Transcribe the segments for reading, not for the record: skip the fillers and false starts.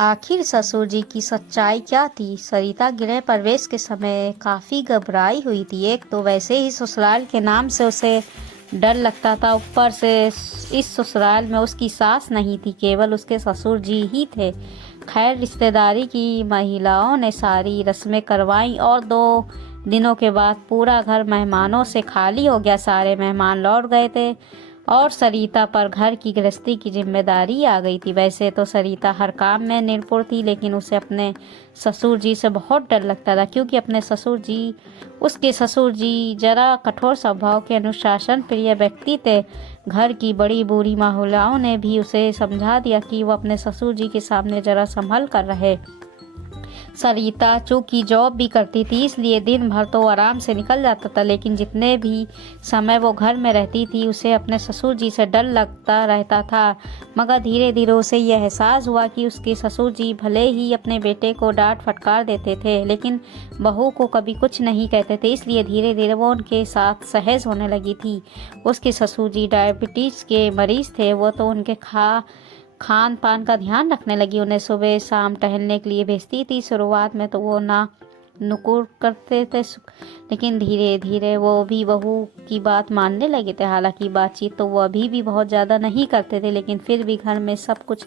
आखिर ससुर जी की सच्चाई क्या थी। सरिता गृह प्रवेश के समय काफी घबराई हुई थी। एक तो वैसे ही ससुराल के नाम से उसे डर लगता था, ऊपर से इस ससुराल में उसकी सास नहीं थी, केवल उसके ससुर जी ही थे। खैर, रिश्तेदारी की महिलाओं ने सारी रस्में करवाईं और 2 दिनों के बाद पूरा घर मेहमानों से खाली हो गया। सारे मेहमान लौट गए थे और सरिता पर घर की गृहस्थी की जिम्मेदारी आ गई थी। वैसे तो सरिता हर काम में निपुण थी, लेकिन उसे अपने ससुर जी से बहुत डर लगता था, क्योंकि उसके ससुर जी जरा कठोर स्वभाव के अनुशासन प्रिय व्यक्ति थे। घर की बड़ी बूढ़ी महिलाओं ने भी उसे समझा दिया कि वो अपने ससुर जी के सामने जरा संभल कर रहे। सरिता चूंकि जॉब भी करती थी, इसलिए दिन भर तो आराम से निकल जाता था, लेकिन जितने भी समय वो घर में रहती थी उसे अपने ससुर जी से डर लगता रहता था। मगर धीरे धीरे उसे यह एहसास हुआ कि उसके ससुर जी भले ही अपने बेटे को डांट फटकार देते थे, लेकिन बहू को कभी कुछ नहीं कहते थे, इसलिए धीरे धीरे वो उनके साथ सहज होने लगी थी। उसके ससुर जी डायबिटीज़ के मरीज थे, वो तो उनके खान पान का ध्यान रखने लगी। उन्हें सुबह शाम टहलने के लिए भेजती थी। शुरुआत में तो वो ना नुकुर करते थे, लेकिन धीरे धीरे वो भी बहू की बात मानने लगे थे। हालांकि बातचीत तो वो अभी भी बहुत ज़्यादा नहीं करते थे, लेकिन फिर भी घर में सब कुछ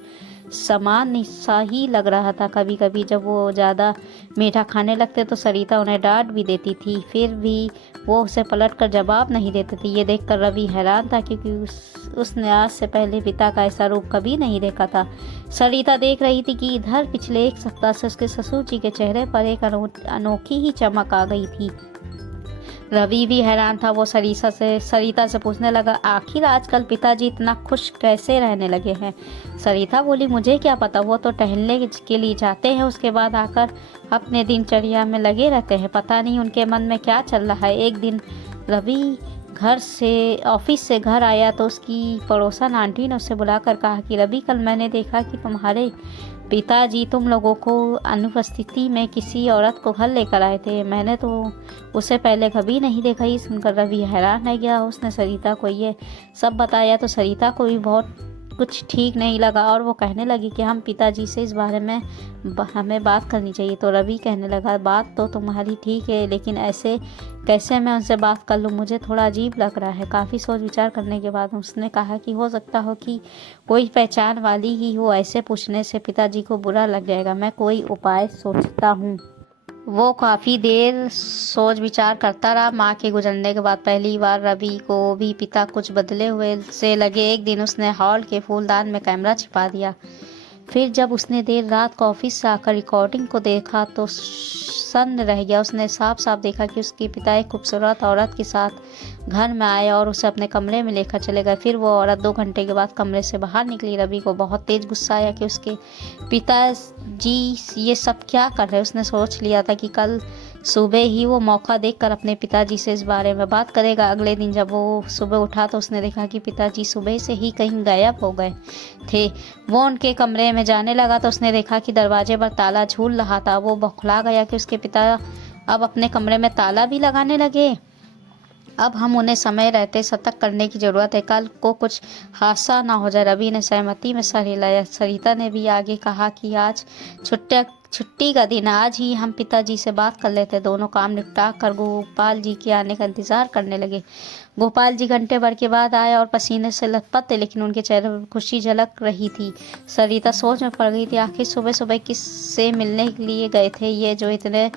समान सा ही लग रहा था। कभी कभी जब वो ज़्यादा मीठा खाने लगते तो सरिता उन्हें डांट भी देती थी, फिर भी वो उसे पलट कर जवाब नहीं देते थे। ये देखकर रवि हैरान था, क्योंकि उसने आज से पहले पिता का ऐसा रूप कभी नहीं देखा था। सरिता देख रही थी कि इधर पिछले 1 सप्ताह से उसके ससुर जी के चेहरे पर एक अनोखी ही चमक आ गई थी। रवि भी हैरान था। वो सरिता से पूछने लगा, आखिर आजकल पिताजी इतना खुश कैसे रहने लगे हैं। सरिता बोली, मुझे क्या पता, वो तो टहलने के लिए जाते हैं, उसके बाद आकर अपने दिनचर्या में लगे रहते हैं। पता नहीं उनके मन में क्या चल रहा है। एक दिन रवि ऑफिस से घर आया तो उसकी पड़ोसन आंटी ने उसे बुलाकर कहा कि रवि, कल मैंने देखा कि तुम्हारे पिताजी तुम लोगों को अनुपस्थिति में किसी औरत को घर लेकर आए थे। मैंने तो उसे पहले कभी नहीं देखा। ही सुनकर रवि हैरान रह गया। उसने सरिता को ये सब बताया तो सरिता को भी बहुत कुछ ठीक नहीं लगा और वो कहने लगी कि हम पिताजी से इस बारे में हमें बात करनी चाहिए। तो रवि कहने लगा, बात तो तुम्हारी ठीक है, लेकिन ऐसे कैसे मैं उनसे बात कर लूँ, मुझे थोड़ा अजीब लग रहा है। काफ़ी सोच विचार करने के बाद उसने कहा कि हो सकता हो कि कोई पहचान वाली ही हो, ऐसे पूछने से पिताजी को बुरा लग जाएगा। मैं कोई उपाय सोचता हूँ। वो काफ़ी देर सोच विचार करता रहा। माँ के गुजरने के बाद पहली बार रवि को भी पिता कुछ बदले हुए से लगे। एक दिन उसने हॉल के फूलदान में कैमरा छिपा दिया। फिर जब उसने देर रात को ऑफिस से आकर रिकॉर्डिंग को देखा तो सन्न रह गया। उसने साफ साफ देखा कि उसके पिता एक खूबसूरत औरत के साथ घर में आए और उसे अपने कमरे में लेकर चले गए। फिर वो औरत 2 घंटे के बाद कमरे से बाहर निकली। रवि को बहुत तेज गुस्सा आया कि उसके पिताजी ये सब क्या कर रहे। उसने सोच लिया था कि कल सुबह ही वो मौका देखकर अपने पिताजी से इस बारे में बात करेगा। अगले दिन जब वो सुबह उठा तो उसने देखा कि पिताजी सुबह से ही कहीं गायब हो गए थे। वो उनके कमरे में जाने लगा तो उसने देखा कि दरवाजे पर ताला झूल रहा था। वो बौखला गया कि उसके पिता अब अपने कमरे में ताला भी लगाने लगे। अब हम उन्हें समय रहते सतर्क करने की ज़रूरत है, कल को कुछ हादसा ना हो जाए। रवि ने सहमति में सर हिलाया। सरिता ने भी आगे कहा कि आज छुट्टी का दिन, आज ही हम पिताजी से बात कर लेते। दोनों काम निपटा कर गोपाल जी के आने का इंतजार करने लगे। गोपाल जी घंटे भर के बाद आए और पसीने से लथपथ थे, लेकिन उनके चेहरे पर खुशी झलक रही थी। सरिता सोच में पड़ गई थी, आखिर सुबह सुबह किससे मिलने के लिए गए थे ये जो इतने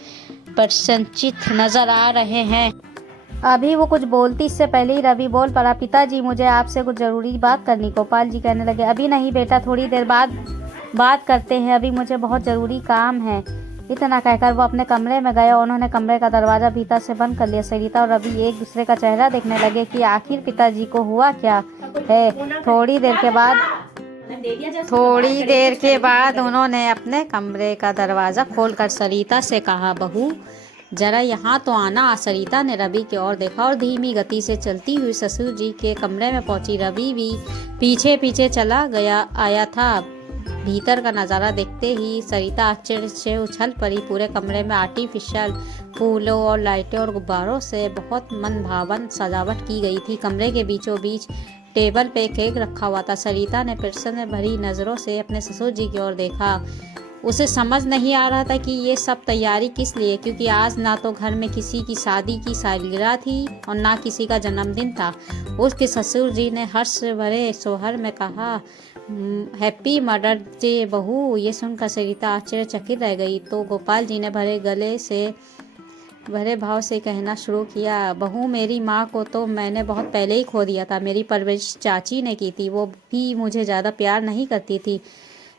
प्रसन्नचित्त नजर आ रहे हैं। अभी वो कुछ बोलती इससे पहले ही रवि बोल पड़ा, पिताजी मुझे आपसे कुछ ज़रूरी बात करनी। गोपाल जी कहने लगे, अभी नहीं बेटा, थोड़ी देर बाद बात करते हैं, अभी मुझे बहुत ज़रूरी काम है। इतना कहकर वो अपने कमरे में गए। उन्होंने कमरे का दरवाज़ा भीतर से बंद कर लिया। सरिता और रवि एक दूसरे का चेहरा देखने लगे कि आखिर पिताजी को हुआ क्या है। थोड़ी देर के बाद उन्होंने अपने कमरे का दरवाज़ा खोलकर सरिता से कहा, बहू जरा यहाँ तो आना। सरिता ने रवि की ओर देखा और धीमी गति से चलती हुई ससुर जी के कमरे में पहुंची। रवि भी पीछे पीछे आया था। भीतर का नज़ारा देखते ही सरिता आश्चर्य से उछल पड़ी। पूरे कमरे में आर्टिफिशियल फूलों और लाइटों और गुब्बारों से बहुत मनभावन सजावट की गई थी। कमरे के बीचों बीच टेबल पे केक रखा हुआ था। सरिता ने प्रसन्न भरी नज़रों से अपने ससुर जी की ओर देखा। उसे समझ नहीं आ रहा था कि ये सब तैयारी किस लिए, क्योंकि आज ना तो घर में किसी की शादी की सालगिरह थी और ना किसी का जन्मदिन था। उसके ससुर जी ने हर्ष भरे स्वर में कहा, हैप्पी मदर्स डे बहू। ये सुनकर सरिता आश्चर्यचकित रह गई। तो गोपाल जी ने भरे भाव से कहना शुरू किया, बहू मेरी माँ को तो मैंने बहुत पहले ही खो दिया था। मेरी परवरिश चाची ने की थी, वो भी मुझे ज़्यादा प्यार नहीं करती थी।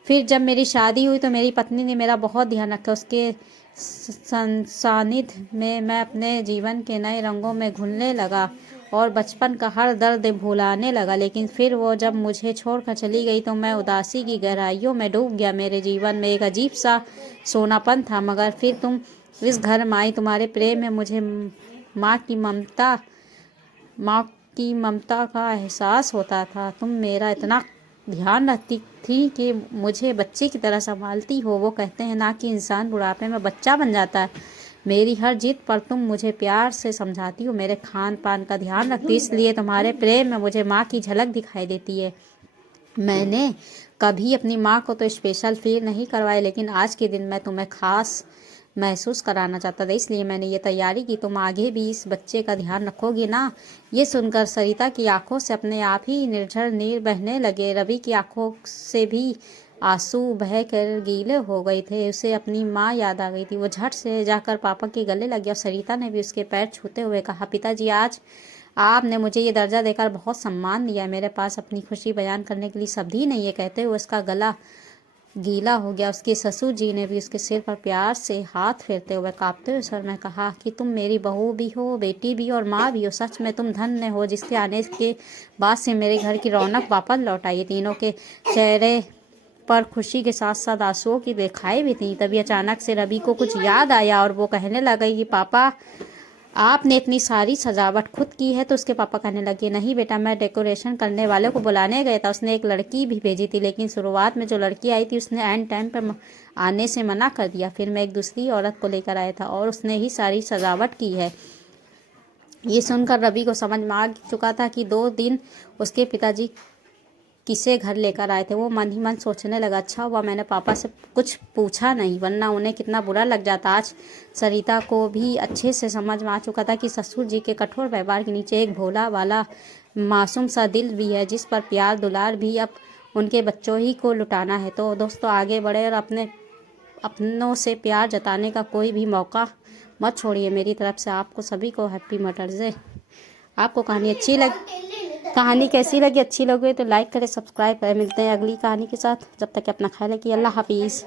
फिर जब मेरी शादी हुई तो मेरी पत्नी ने मेरा बहुत ध्यान रखा। उसके सानिध्य में मैं अपने जीवन के नए रंगों में घुलने लगा और बचपन का हर दर्द भुलाने लगा। लेकिन फिर वो जब मुझे छोड़कर चली गई तो मैं उदासी की गहराइयों में डूब गया। मेरे जीवन में एक अजीब सा सोनापन था। मगर फिर तुम इस घर में आई, तुम्हारे प्रेम में मुझे माँ की ममता का एहसास होता था। तुम मेरा इतना ध्यान रखती थी कि मुझे बच्चे की तरह संभालती हो। वो कहते हैं ना कि इंसान बुढ़ापे में बच्चा बन जाता है। मेरी हर जिद पर तुम मुझे प्यार से समझाती हो, मेरे खान पान का ध्यान रखती, इसलिए तुम्हारे प्रेम में मुझे माँ की झलक दिखाई देती है। मैंने कभी अपनी माँ को तो स्पेशल फील नहीं करवाया, लेकिन आज के दिन मैं तुम्हें खास महसूस कराना चाहता था, इसलिए मैंने ये तैयारी की। तुम आगे भी इस बच्चे का ध्यान रखोगी ना? ये सुनकर सरिता की आंखों से अपने आप ही निर्झर नीर बहने लगे। रवि की आंखों से भी आंसू बह कर गीले हो गए थे। उसे अपनी माँ याद आ गई थी। वो झट से जाकर पापा के गले लग गया और सरिता ने भी उसके पैर छूते हुए कहा, पिताजी आज आपने मुझे ये दर्जा देकर बहुत सम्मान दिया है। मेरे पास अपनी खुशी बयान करने के लिए शब्द ही नहीं है। कहते हुए उसका गला गीला हो गया। उसके ससुर जी ने भी उसके सिर पर प्यार से हाथ फेरते हुए कांपते हुए स्वर में कहा कि तुम मेरी बहू भी हो, बेटी भी और माँ भी हो। सच में तुम धन्य हो, जिसके आने के बाद से मेरे घर की रौनक वापस लौट आई। तीनों के चेहरे पर खुशी के साथ साथ आंसुओं की रेखाएं भी थी। तभी अचानक से रवि को कुछ याद आया और वो कहने लगा कि पापा आपने इतनी सारी सजावट खुद की है? तो उसके पापा कहने लगे, नहीं बेटा, मैं डेकोरेशन करने वाले को बुलाने गया था। उसने एक लड़की भी भेजी थी, लेकिन शुरुआत में जो लड़की आई थी उसने एंड टाइम पर आने से मना कर दिया। फिर मैं एक दूसरी औरत को लेकर आया था और उसने ही सारी सजावट की है। ये सुनकर रवि को समझ में आ चुका था कि 2 दिन उसके पिताजी किसे घर लेकर आए थे। वो मन ही मन सोचने लगा, अच्छा हुआ मैंने पापा से कुछ पूछा नहीं, वरना उन्हें कितना बुरा लग जाता। आज सरिता को भी अच्छे से समझ में आ चुका था कि ससुर जी के कठोर व्यवहार के नीचे एक भोला वाला मासूम सा दिल भी है, जिस पर प्यार दुलार भी अब उनके बच्चों ही को लुटाना है। तो दोस्तों आगे बढ़े और अपनों से प्यार जताने का कोई भी मौका मत छोड़िए। मेरी तरफ से आपको सभी को हैप्पी मदर्स डे। आपको कहानी कैसी लगी? अच्छी लगी तो लाइक करें, सब्सक्राइब करें। मिलते हैं अगली कहानी के साथ। जब तक अपना ख्याल रखिए। अल्लाह हाफिज़।